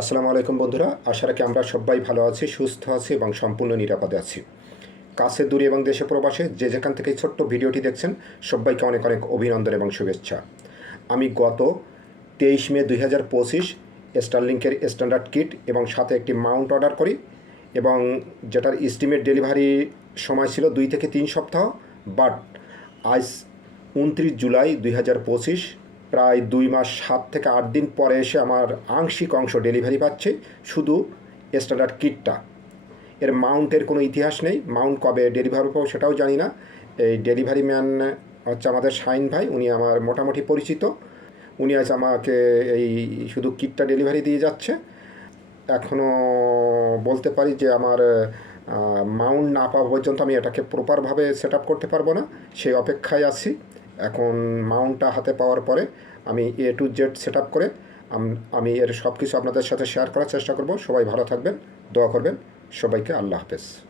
আসসালামু আলাইকুম বন্ধুরা, আশা রাখি আমরা সবাই ভালো আছি, সুস্থ আছি এবং সম্পূর্ণ নিরাপদে আছি। কাছে, দূরে এবং দেশে প্রবাসে যে যেখান থেকে এই ছোট্ট ভিডিওটি দেখছেন, সবাইকে অনেক অনেক অভিনন্দন এবং শুভেচ্ছা। আমি গত তেইশ মে দুই হাজার পঁচিশ স্টারলিংকের স্ট্যান্ডার্ড কিট এবং সাথে একটি মাউন্ট অর্ডার করি এবং যেটার এস্টিমেট ডেলিভারি সময় ছিল দুই থেকে তিন সপ্তাহ, বাট আজ উনত্রিশ জুলাই দুই হাজার পঁচিশ প্রায় দুই মাস সাত থেকে আট দিন পরে এসে আমার আংশিক অংশ ডেলিভারি পাচ্ছে, শুধু স্ট্যান্ডার্ড কিটটা এর মাউন্টের কোনো ইতিহাস নেই, মাউন্ট কবে ডেলিভারি পাবো সেটাও জানি না। এই ডেলিভারি ম্যান হচ্ছে আমাদের শাইন ভাই, উনি আমার মোটামুটি পরিচিত। উনি আজ আমাকে এই শুধু কিটটা ডেলিভারি দিয়ে যাচ্ছে। এখনও বলতে পারি যে আমার মাউন্ট না পাওয়া পর্যন্ত আমি এটাকে প্রপারভাবে সেট করতে পারব না। সেই অপেক্ষায় আছি। এখন মাউন্টটা হাতে পাওয়ার পরে আমি এ টু জেড সেট করে আমি এর সব কিছু আপনাদের সাথে শেয়ার করার চেষ্টা করব। সবাই ভালো থাকবেন, দোয়া করবেন। সবাইকে আল্লাহ হাফেজ।